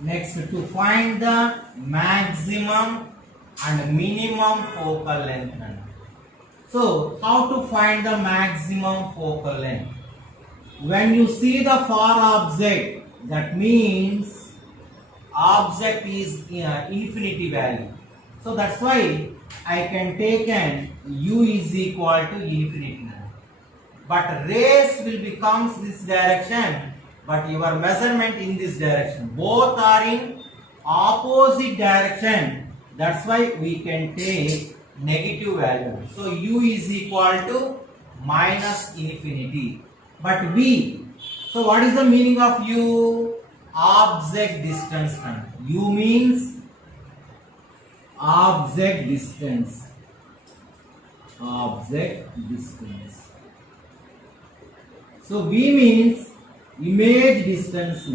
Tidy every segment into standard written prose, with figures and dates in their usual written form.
Next, to find the maximum and minimum focal length. So, how to find the maximum focal length? When you see the far object, that means object is infinity value. So that's why I can take an u is equal to infinity. But rays will becomes this direction, but your measurement in this direction. Both are in opposite direction. That's why we can take negative value. So u is equal to minus infinity. But v, so what is the meaning of u? Object distance. U means object distance. Object distance. So v means image distance.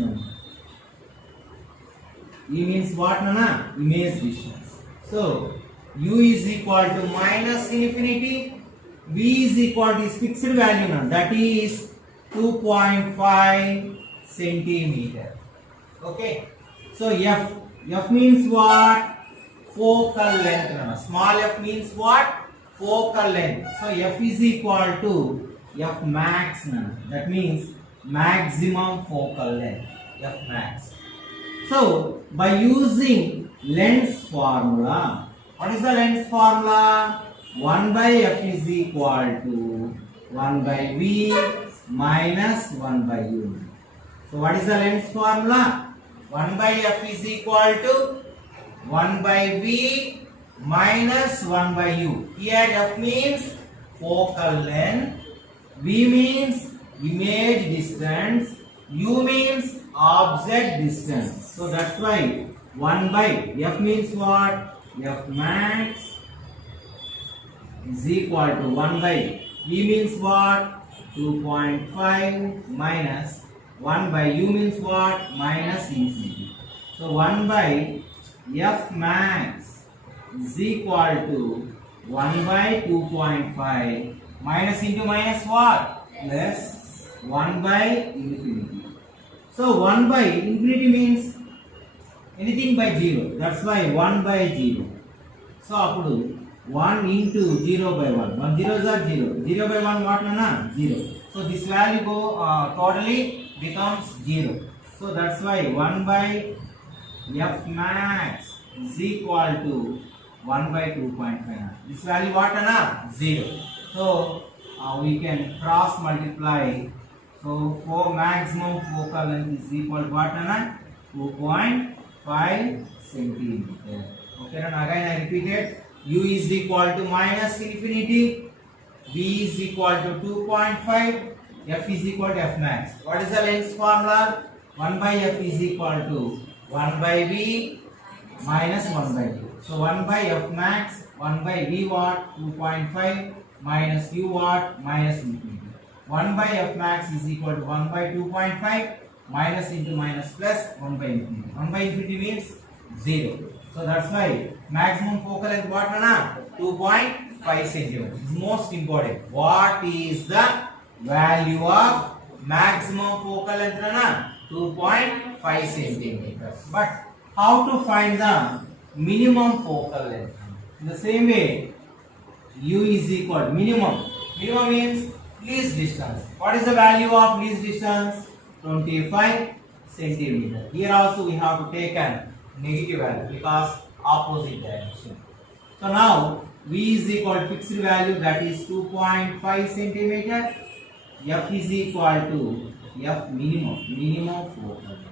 E means what, Nana? Image distance. So u is equal to minus infinity. V is equal to this fixed value, Nana. That is 2.5 centimeter. Okay. So f means what? Focal length. Nana. Small f means what? Focal length. So f is equal to f max. That means maximum focal length. F max. So by using length formula, what is the length formula? 1 by f is equal to 1 by v minus 1 by u. So what is the length formula? 1 by f is equal to 1 by v minus 1 by u. Here f means focal length, v means image distance, u means object distance. So that's why 1 by f means what? F max is equal to 1 by v means what? 2.5 minus 1 by u means what? Minus infinity. So 1 by f max is equal to 1 by 2.5 minus into minus what? Plus 1 by infinity. So 1 by infinity means anything by 0. That's why 1 by 0. So apudu 1 into 0 by 1. 1 zeros are 0. 0 by 1 what, Nana? 0. So this value totally becomes 0. So that's why 1 by f max is equal to 1 by 2.5. This value what, Nana? 0. So we can cross multiply. So for maximum focal length is equal to what, Nana? 2.5 centimeter. Okay, and again I repeat it. U is equal to minus infinity, V is equal to 2.5, F is equal to F max. What is the length formula? 1 by F is equal to 1 by V minus 1 by U. So 1 by F max, 1 by V watt, 2.5 minus U watt minus infinity. 1 by F max is equal to 1 by 2.5 minus into minus plus 1 by infinity. 1 by infinity means 0. So that's why maximum focal length what, Nana? 2.5 centimeters. It's most important. What is the value of maximum focal length, Nana? 2.5 centimeters. But how to find the minimum focal length? In the same way, u is equal to minimum. Minimum means least distance. What is the value of least distance? 25 centimeter. Here also we have to take an negative value because opposite direction. So now v is equal to fixed value, that is 2.5 centimeter. F is equal to f minimum focal length.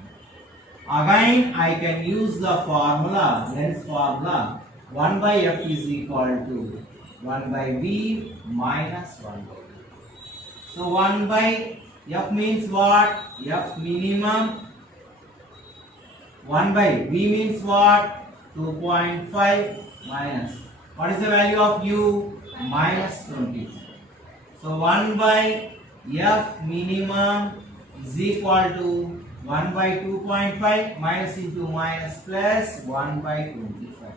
Again I can use the formula, length formula. 1 by f is equal to 1 by v minus 1 by v. So 1 by f means what? F minimum. 1 by v means what? 2.5 minus. What is the value of u? Minus 20. So 1 by f minimum is equal to 1 by 2.5 minus into minus plus 1 by 25.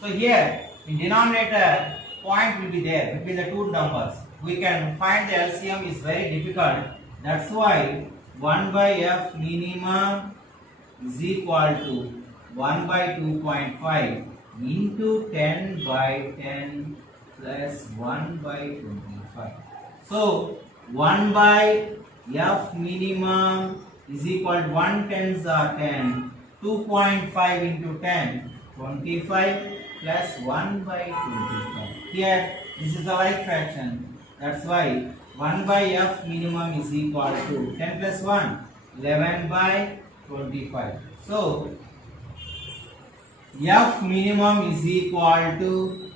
So here in denominator point will be there between the two numbers. We can find the LCM is very difficult. That's why 1 by f minimum is equal to 1 by 2.5 into 10 by 10 plus 1 by 25. So 1 by F minimum is equal to 1 tens are 10, 2.5 into 10, 25 plus 1 by 25. Here this is the right fraction. That's why 1 by F minimum is equal to 10 plus 1, 11 by 25. So F minimum is equal to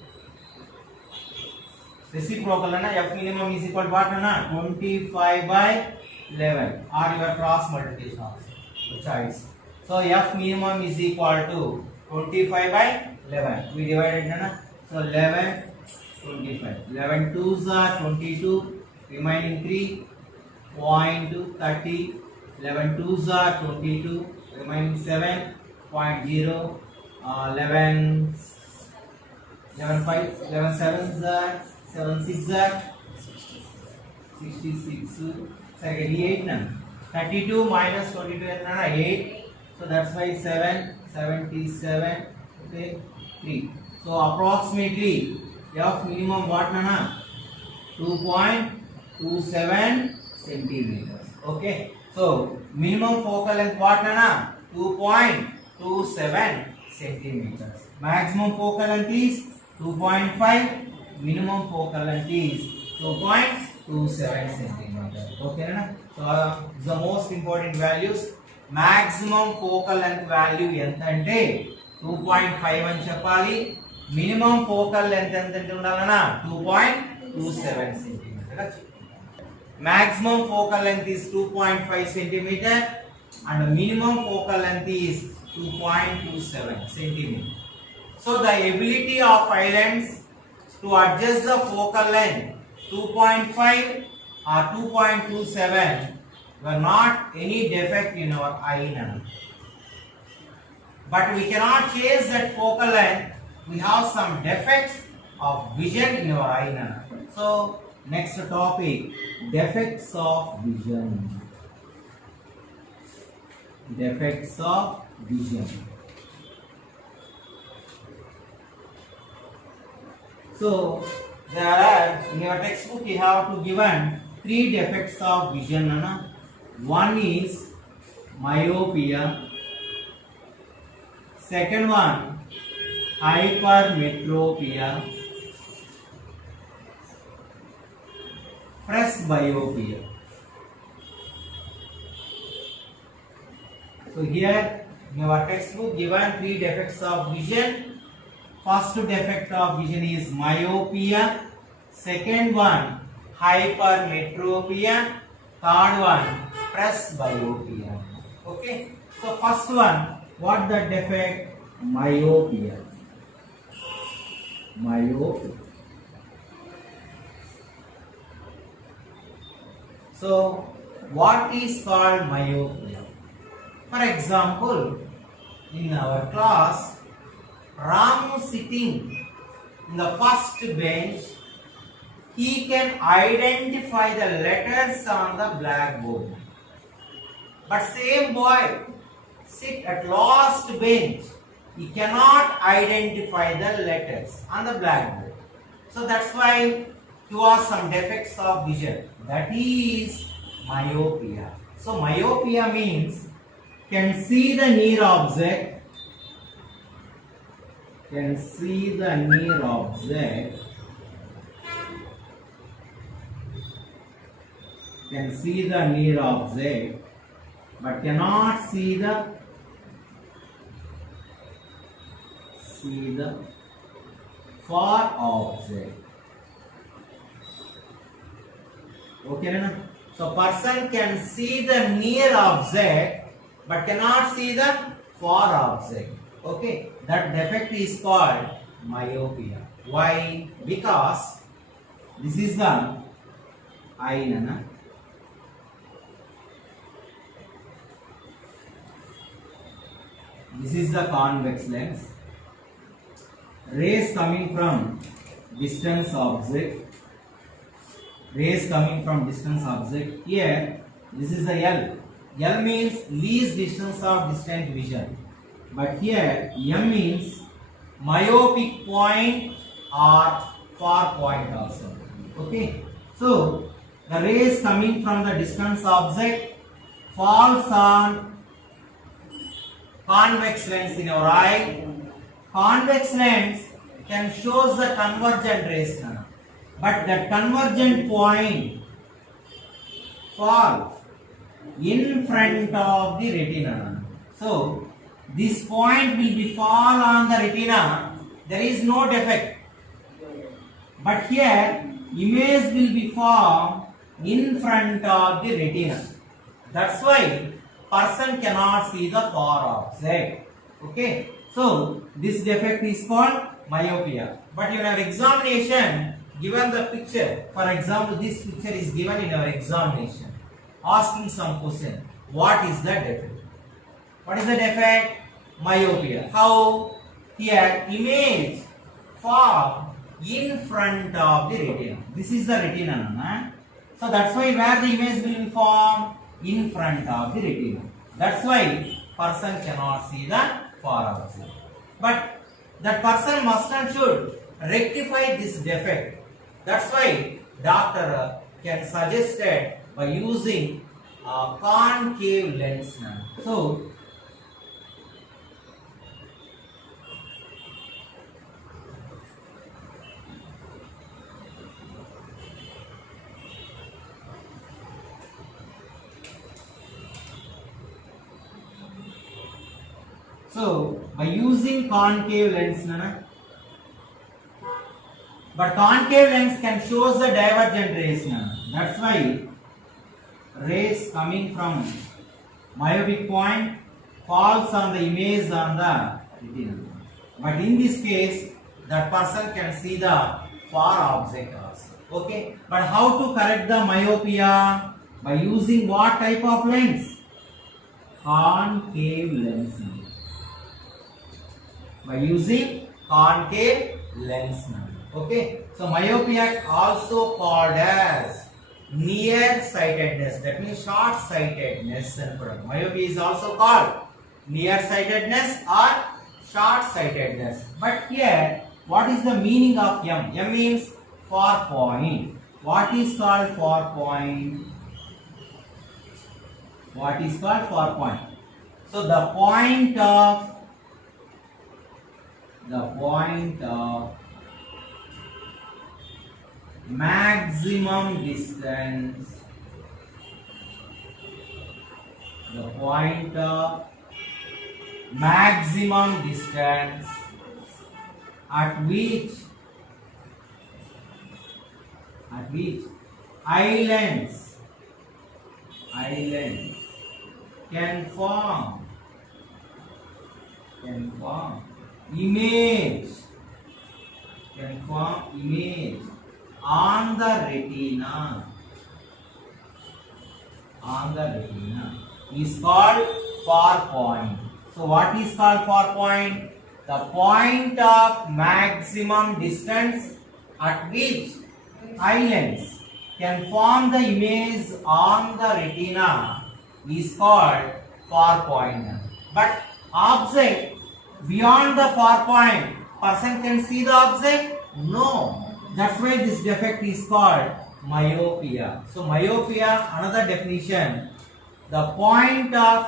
reciprocal na F minimum is equal to what na 25 by 11 or your cross multiplication also choice. So F minimum is equal to 25 by 11. We divided na, so 11 25. 11 twos are 22, remaining 3 0.30. 11 twos are 22, remaining 7.0. 11 5 11 sevens are 7 6 are 66. Second 8 na 32 minus 22 is 8. So that's why 77. Okay, 3. So approximately F minimum what na 2.27 centimeters. Okay, so minimum focal length what na 2.27 centimeters. Maximum focal length is 2.5. Minimum focal length is 2.27 centimeters. Okay na? So the most important values. Maximum focal length value ఎంత అంటే 2.5 అని చెప్పాలి. Minimum focal length ఎంత అంటే ఉండాలనా 2.27 centimeter. Maximum focal length is 2.5 centimeter and minimum focal length is 2.27 centimeter. So the ability of islands to adjust the focal length 2.5 or 2.27 were not any defect in our eye now. But we cannot change that focal length. We have some defects of vision in our eye now. So next topic, defects of vision. Defects of vision. So there are in your textbook you have to given 3 defects of vision. One is myopia. Second one hypermetropia. Presbyopia. So here in your textbook given 3 defects of vision. First defect of vision is myopia. Second one hypermetropia. Third one presbyopia. Okay. So first one, what the defect? Myopia. Myopia. So what is called myopia? For example, in our class, Ramu sitting in the first bench, he can identify the letters on the blackboard. But same boy sit at last bench, he cannot identify the letters on the blackboard. So that's why he has some defects of vision. That is myopia. So myopia means can see the near object. Can see the near object. Can see the near object, but cannot see the far object. Okay, na? So person can see the near object, but cannot see the far object. Okay, that defect is called myopia. Why? Because this is the eye, na? This is the convex lens. Rays coming from distance object. Rays coming from distance object. Here, this is the L. L means least distance of distant vision. But here M means myopic point or far point also. Okay. So the rays coming from the distant object falls on convex lens in our eye. Convex lens can show the convergent rays, but that convergent point falls in front of the retina. So this point will be fall on the retina. There is no defect. But here image will be formed in front of the retina. That's why person cannot see the far object. Okay. So this defect is called myopia. But in our examination, given the picture, for example, this picture is given in our examination, asking some question. What is the defect? What is the defect? Myopia. How? Here image formed in front of the retina. This is the retina. So that's why where the image will be formed in front of the retina. That's why person cannot see the far object. But that person must and should rectify this defect. That's why doctor can suggest it by using a concave lens. So by using concave lens, but concave lens can show the divergent rays. That's why rays coming from myopic point falls on the image on the retina. But in this case, that person can see the far object also. Okay. But how to correct the myopia? By using what type of lens? Concave lens. By using concave lens. Okay. So myopia also called as nearsightedness. That means short-sightedness. Myopia is also called nearsightedness or short-sightedness. But here, what is the meaning of M? M means far point. What is called far point? What is called far point? So the point of maximum distance, the point of maximum distance at which eye lens can form image on the retina is called far point. So what is called far point? The point of maximum distance at which eye lens can form the image on the retina is called far point. But object beyond the far point, person can see the object? No. That's why this defect is called myopia. So myopia, another definition, the point of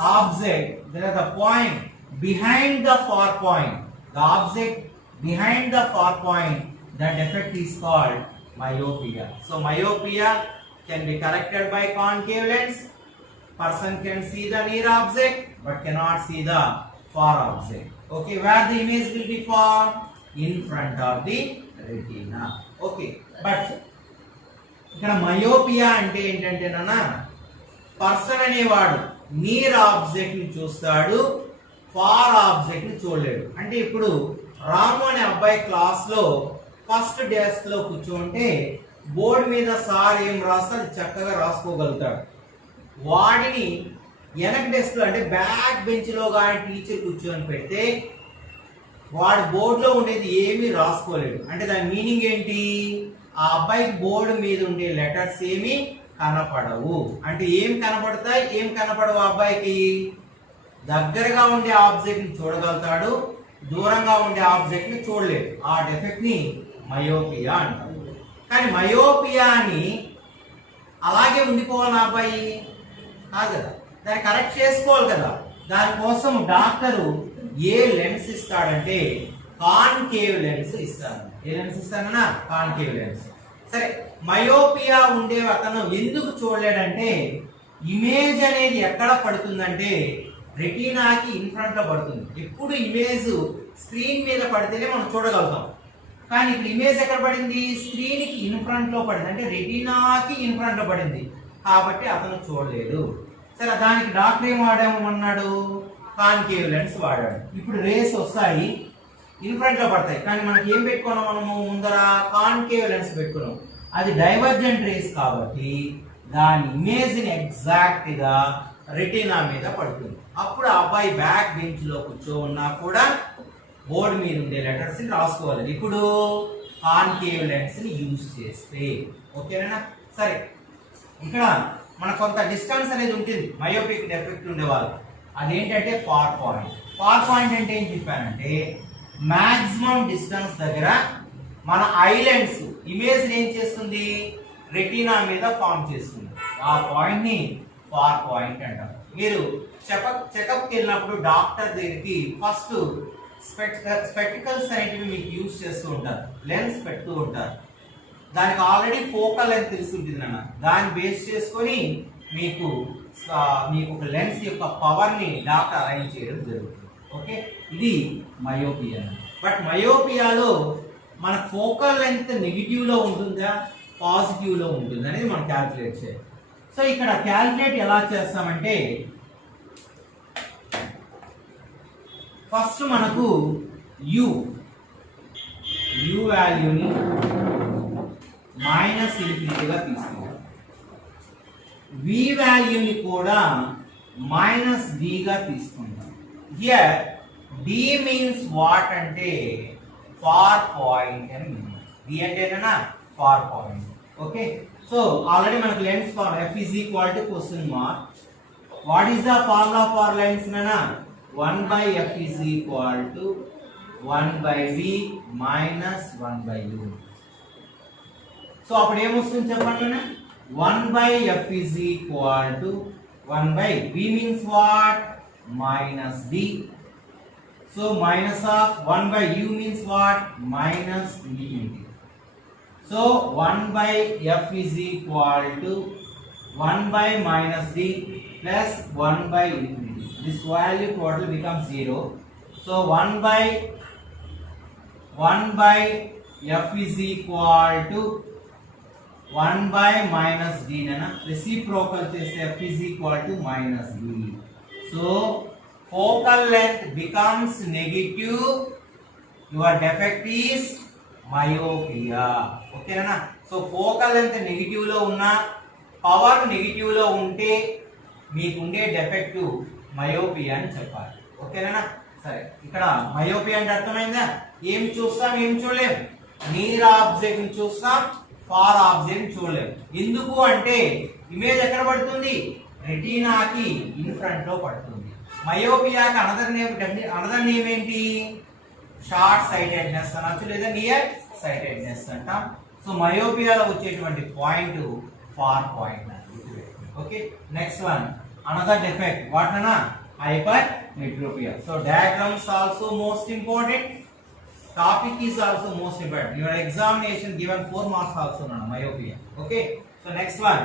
object, there is the point behind the far point. The object behind the far point, the defect is called myopia. So myopia can be corrected by concave lens. Person can see the near object but cannot see the far object. Okay, where the image will be formed? In front of the retina. Okay, but ఇక్కడ myopia అంటే ఏంటంటే నాన్న person అనేవాడు near object ని చూస్తాడు, far object ని చూడలేడు. అంటే ఇప్పుడు రాము అనే అబ్బాయి క్లాస్ లో ఫస్ట్ డెస్క్ లో కూర్చోంటే బోర్డు మీద సార్ ఏం రాస్తే అది చక్కగా రాసుకోగలుగుతాడు. వాడిని వెనక డెస్క్ లో అంటే బ్యాక్ బెంచ్ లో కానీ టీచర్ కూర్చొని పెడితే వాడు బోర్డులో ఉండేది ఏమీ రాసుకోలేడు. అంటే దాని మీనింగ్ ఏంటి? ఆ అబ్బాయికి బోర్డు మీద ఉండే లెటర్స్ ఏమీ కనపడవు. అంటే ఏం కనపడతాయి, ఏం కనపడవు అబ్బాయికి? దగ్గరగా ఉండే ఆబ్జెక్ట్ ని చూడగలుగుతాడు, దూరంగా ఉండే ఆబ్జెక్ట్ ని చూడలేడు. ఆ డెఫెక్ట్ ని మయోపియా అంటారు. కానీ మయోపియాని అలాగే ఉండిపోవాలి అబ్బాయి కాదు కదా, దాన్ని కరెక్ట్ చేసుకోవాలి కదా. దానికోసం డాక్టరు ఏ లెన్స్ ఇస్తాడంటే కాన్కేవ్ లెన్స్ ఇస్తాడు. ఏ లెన్స్ ఇస్తానన్నా? Concave lens. సరే, మయోపియా ఉండే అతను ఎందుకు చూడలేడంటే ఇమేజ్ అనేది ఎక్కడ పడుతుందంటే రెటీనాకి ఇన్ ఫ్రంట్ లో పడుతుంది. ఎప్పుడు ఇమేజ్ స్క్రీన్ మీద పడితేనే మనం చూడగలుగుతాం. కానీ ఇప్పుడు ఇమేజ్ ఎక్కడ పడింది? స్క్రీన్ కి ఇన్ ఫ్రంట్ లో పడింది, అంటే రెటీనాకి ఇన్ ఫ్రంట్ లో పడింది కాబట్టి అతను చూడలేదు. సరే, దానికి డాక్టర్ ఏం వాడామన్నాడు? కాన్కేవ్ లెన్స్ వాడాడు. ఇప్పుడు రేస్ వస్తాయి, ఇన్ ఫ్రంట్ లో పడతాయి, కానీ మనకి ఏం పెట్టుకున్నాం మనము? ముందర కాన్కేవ్ లెన్స్ పెట్టుకున్నాం. అది డైవర్జెంట్ రేస్ కాబట్టి దాని ఇమేజ్ ని ఎగ్జాక్ట్ గా రెటీనా మీద పడుతుంది. అప్పుడు ఆ అబ్బాయి బ్యాక్ బెంచ్ లో కూర్చో ఉన్నా కూడా బోర్డు మీద ఉండే లెటర్స్ ని రాసుకోవాలి. ఇప్పుడు కాన్కేవ్ లెన్స్ ని యూజ్ చేస్తే ఓకేనా? సరే, ఇక్కడ మనకు కొంత డిస్టెన్స్ అనేది ఉంటుంది మయోపిక్ డెఫెక్ట్ ఉండే వాళ్ళు. అదేంటంటే ఫార్ పాయింట్. ఫార్ పాయింట్ అంటే ఏం చెప్పానంటే మాక్సిమం డిస్టెన్స్ దగ్గర మన ఐలెండ్స్ ఇమేజ్ ఏం చేస్తుంది? రెటీనా మీద ఫామ్ చేస్తుంది. ఆ పాయింట్ ని ఫార్ పాయింట్ అంటారు. మీరు చెకప్కి వెళ్ళినప్పుడు డాక్టర్ దగ్గరికి ఫస్ట్ స్పెక్టికల్స్ అనేటివి మీకు యూజ్ చేస్తూ ఉంటారు, లెన్స్ పెడుతూ ఉంటారు. దానికి ఆల్రెడీ ఫోకల్ లెంత్ తెలిసి ఉంటుంది అన్న, దాన్ని బేస్ చేసుకొని మీకు ఒక లెన్స్ యొక్క పవర్ ని డాక్టర్ అరేంజ్ చేయడం జరుగుతుంది. ఓకే, ఇది మయోపియా. బట్ మయోపియాలో మన ఫోకల్ లెంత్ నెగిటివ్ లో ఉంటుందా పాజిటివ్ లో ఉంటుందా అనేది మనం క్యాల్కులేట్ చేయాలి. సో ఇక్కడ క్యాల్కులేట్ ఎలా చేస్తామంటే ఫస్ట్ మనకు యు వాల్యూని మైనస్ ఇన్ఫినిటీగా తీసుకుంటాం, వి వాల్యూని కూడా మైనస్ డిగా తీసుకుంటాం. హియర్ డి మీన్స్ వాట్ అంటే ఫార్ పాయింట్ అని మీనింగ్. డి అంటేనా far point. Okay, so already మనకు lens far f is equal to question mark. What is the formula for lens nana? 1 by f is equal to 1 by v minus 1 by u. So అప్పుడు ఏమొస్తుంది చెప్పండి? 1 by f is equal to 1 by v means what? Minus d. So minus of 1 by u means what? Minus infinity. So 1 by f is equal to 1 by minus d plus 1 by infinity. This value total becomes 0. So 1 by f is equal to 1 by minus d nana. Reciprocal chese f is equal to minus d. So focal length becomes negative. Your defect is myopia. ఓకేనా? So focal length negative లో ఉన్నా power negative లో ఉంటే మీకు ఉండే defect myopia అని చెప్పాలి. ఓకేనా? సరే, ఇక్కడ మయోపియా అంటే అర్థమైందా? ఏం చూస్తాం, ఏం చూడలేం. నీర్ ఆబ్జెక్ట్ ని చూస్తాం, ఫార్ ఆబ్జెక్ట్ చూడలేం. ఎందుకు అంటే ఇమేజ్ ఎక్కడ పడుతుంది? రెటీనాకి ఇన్ ఫ్రంట్ లో పడుతుంది. మయోపియాకి అనదర్ నేమ్ ఏంటి? షార్ట్ సైటెడ్నెస్ అనొచ్చు, లేదా నియర్ సైటెడ్నెస్ అంటాం. సో మయోపియాలో వచ్చేటువంటి point far point. Okay, next one another defect what అన్నా? Hypermetropia. So diagrams also most important, topic is also most important. Your examination given 4 marks also అన్న myopia. Okay, so next one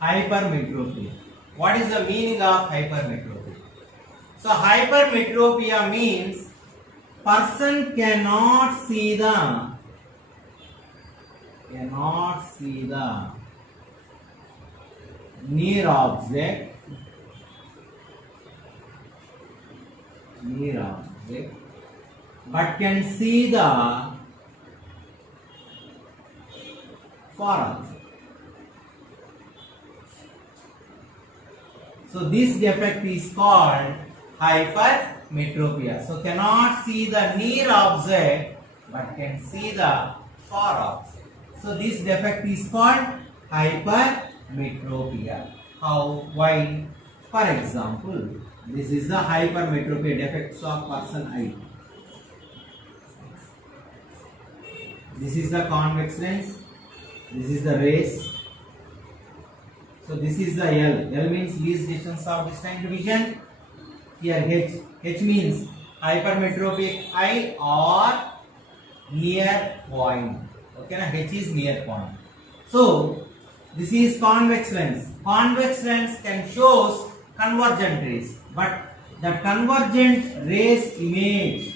hypermetropia. What is the meaning of hypermetropia? So hypermetropia means person cannot see the near object but can see the far object. So this defect is called hypermetropia. So cannot see the near object but can see the far object. So this defect is called hypermetropia. How? Why? For example, this is the hypermetropia defects of person I. This is the convex lens. This is the rays. So this is the L. L means least distance of distinct vision. Here H. H means hypermetropic eye or near point. Okay, na? H is near point. So this is convex lens. Convex lens can shows convergent rays, but the convergent rays image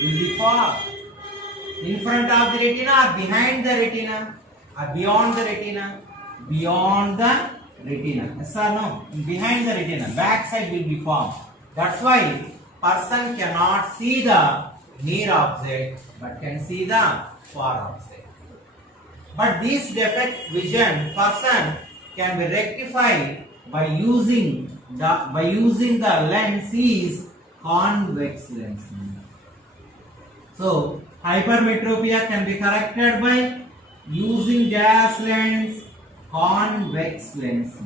will be far in front of the retina or behind the retina or beyond the retina. Beyond the retina. Yes or no? Behind the retina. Back side will be formed. That's why person cannot see the near object but can see the far object. But this defect vision person can be rectified by using the lens is convex lens. So hypermetropia can be corrected by using gas lens, convex lens.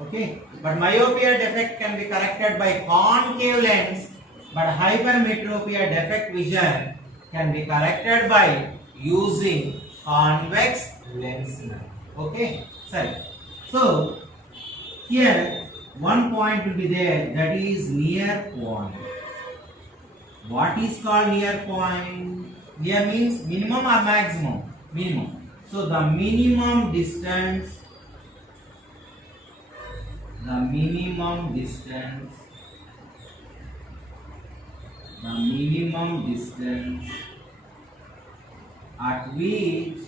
Okay, but myopia defect can be corrected by concave lens, but hypermetropia defect vision can be corrected by using convex lens. Okay, sorry. So here one point will be there, that is near point. What is called near point? Near means minimum or maximum? Minimum. So the minimum distance at which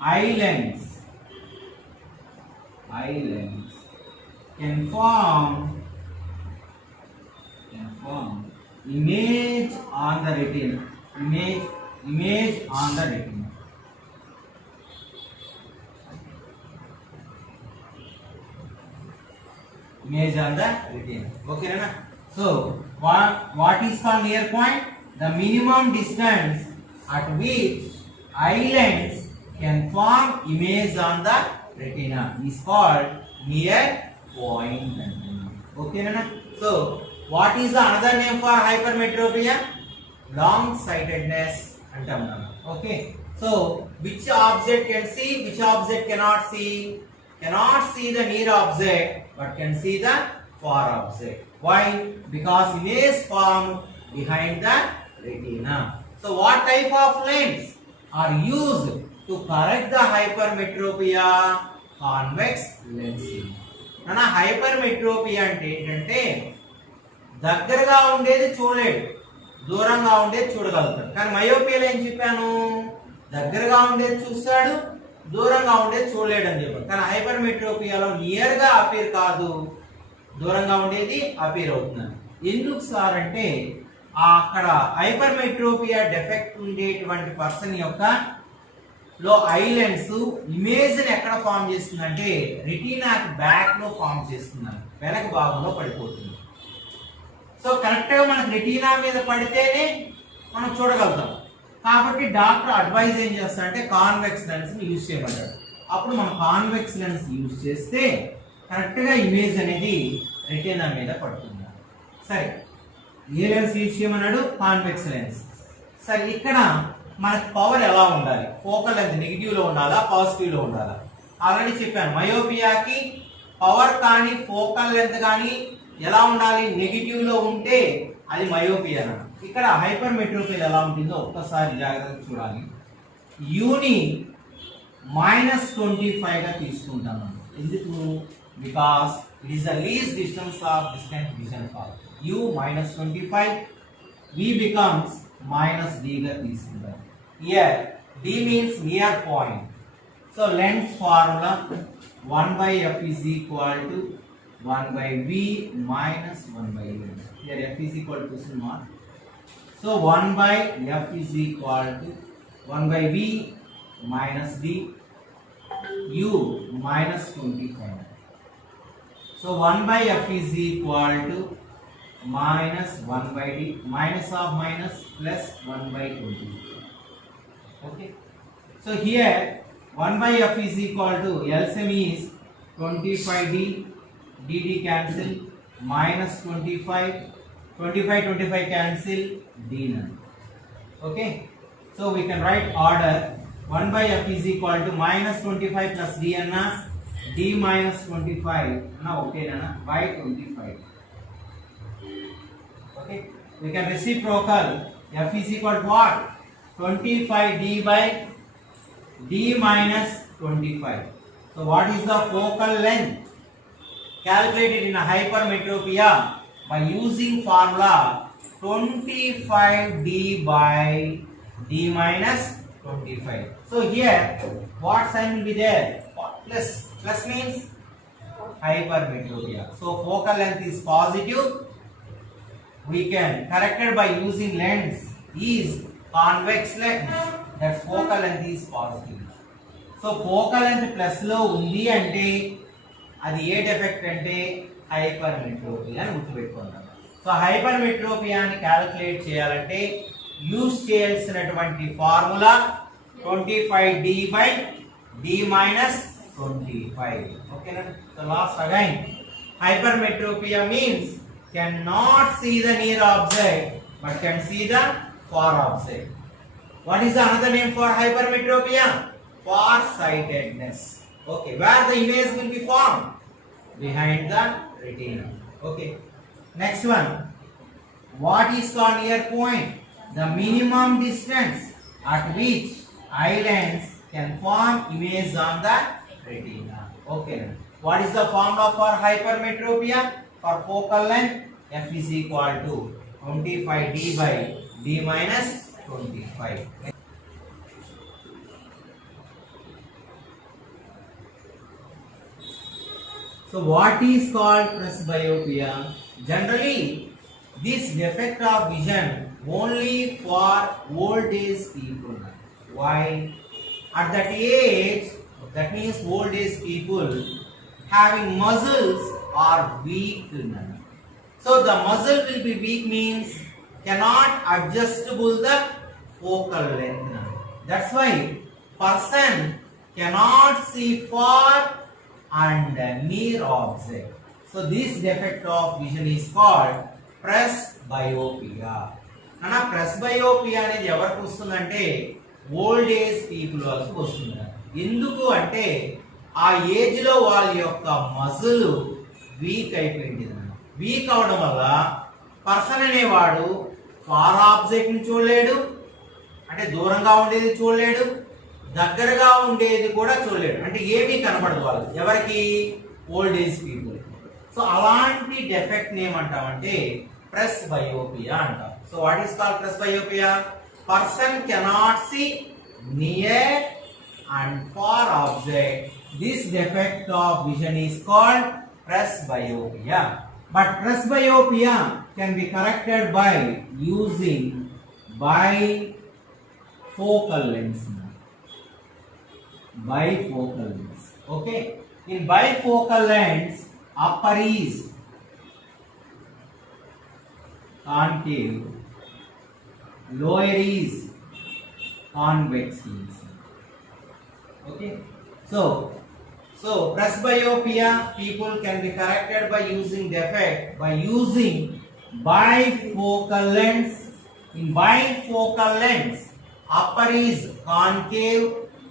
eye lens can form image on the retina. Image on the retina. Image on the retina. Okay, na? So what is called near point? The minimum distance at which eye lens can form image on the retina is called near point. Okay, na? So what is the another name for hypermetropia? Long sightedness antam. Okay, so which object can see, which object cannot see? Cannot see the near object but can see the far object. Why? Because image formed behind the retina. So what type of lens are used to correct the hypermetropia? Convex lens. Nana hypermetropia అంటే ఏంటంటే దగ్గరగా ఉండేది చూడలేడు, దూరంగా ఉండేది చూడగలుగుతాడు. కానీ మయోపియాలో ఏం చెప్పాను? దగ్గరగా ఉండేది చూస్తాడు, దూరంగా ఉండేది చూడలేడు అని చెప్పాడు. కానీ హైపర్మెట్రోపియాలో నియర్ గా అపీర్ కాదు, దూరంగా ఉండేది అపీర్ అవుతుంది. ఎందుకు సార్ అంటే అక్కడ హైపర్మెట్రోపియా డెఫెక్ట్ ఉండేటువంటి పర్సన్ యొక్క లో ఐ లెన్స్ ఇమేజ్ ని ఎక్కడ ఫామ్ చేస్తుందంటే రెటీనా బ్యాక్ లో ఫామ్ చేస్తుందని, వెనక భాగంలో పడిపోతుంది. సో కరెక్ట్ గా మనకు రెటీనా మీద పడితేనే మనం చూడగలుగుతాం. కాబట్టి డాక్టర్ అడ్వైజ్ ఏం చేస్తాడంటే కాన్వెక్స్ లెన్స్ ని యూజ్ చేయమంటాడు. అప్పుడు మనం కాన్వెక్స్ లెన్స్ యూజ్ చేస్తే కరెక్ట్ గా ఇమేజ్ అనేది రెటీనా మీద పడుతుంది. సరే, ఏ లెన్స్ యూజ్ చేయమన్నాడు? Convex lens. సరే, ఇక్కడ మనకు పవర్ ఎలా ఉండాలి? ఫోకల్ లెంత్ నెగిటివ్ లో ఉండాలా, పాజిటివ్ లో ఉండాలా? ఆల్రెడీ చెప్పాను, మయోపియాకి పవర్ కానీ ఫోకల్ లెంత్ కానీ ఎలా ఉండాలి? నెగిటివ్ లో ఉంటే అది మయోపియా. ఇక్కడ హైపర్మెట్రోపియా ఎలా ఉంటుందో ఒక్కసారి జాగ్రత్తగా చూడాలి. యూని -25 గా తీసుకుంటాను. ఎందుకు? Because it is the least distance of distant vision far u -25, v becomes -d గా తీసుకుంటాం. Here d means near point. So length formula 1/f is equal to 1/v minus 1/l. Here f is equal to small. So 1/f is equal to 1/v minus d u minus 25. So 1 by f is equal to minus 1 by d, minus of minus plus 1 by 20. Okay. So here 1 by f is equal to LCM is 25d, dd cancel, minus 25, 25 cancel, d none. Okay. So we can write order 1 by f is equal to minus 25 plus d anna, d minus 25 na okay na by 25. Okay. We can reciprocal f is equal to what? 25 d by d minus 25. So what is the focal length? Calculated in a hypermetropia by using formula 25d by d minus 25. So here what sign will be there? Plus. Plus means hypermetropia. So focal length is positive. We can corrected by using lens is convex lens. That focal length is positive. So focal length plus లో ఉంది అంటే అది ఏ defect అంటే hypermetropia అని గుర్తుపెట్టుకుంటాం. So హైపర్మెట్రోపియాని calculate చేయాలంటే use చేయాల్సినటువంటి formula 25d by d minus 25. Okay, so last again, hypermetropia means cannot see the near object but can see the far object. What is the another name for hypermetropia? Farsightedness. Okay, where the image will be formed? Behind the retina. Okay, next one. What is called near point? The minimum distance at which eye lens can form image on the retina. Okay. What is the formula for hypermetropia? For focal length, f is equal to 25d by d minus 25. So what is called presbyopia? Generally, this defect of vision only for old age people. Why? At that age, that means old age people having muscles are weak. So the muscle will be weak means cannot adjustable the focal length. That's why person cannot see far and near object. So this defect of vision is called presbyopia. Ana presbyopia అనేది ఎవరికి వస్తుందంటే old age people వాళ్ళకి వస్తుంది. ఎందుకు అంటే ఆ age లో వాళ్ళ యొక్క మజిల్ వీక్ అయిపోయింది. వీక్ అవడం వల్ల పర్సన్ అనేవాడు ఫార్ ఆబ్జెక్ట్ ని చూడలేడు, అంటే దూరంగా ఉండేది చూడలేడు, దగ్గరగా ఉండేది కూడా చూడలేడు, అంటే ఏమీ కనబడదు వాళ్ళు ఎవరికి? Old age people. సో అలాంటి డెఫెక్ట్ ఏమంటామంటే presbyopia అంటాం. So what is called presbyopia? Person cannot see near and far object. This defect of vision is called presbyopia. But presbyopia can be corrected by using bifocal lens. Bifocal lens. Okay. In bifocal lens, upper is concave, lower is convex. Okay. So presbyopia people can be corrected by using defect by using bifocal lens. In bifocal lens, upper is concave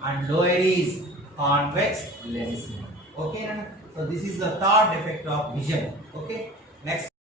and lower is convex lens. Okay. So this is the third defect of vision. Okay. Next.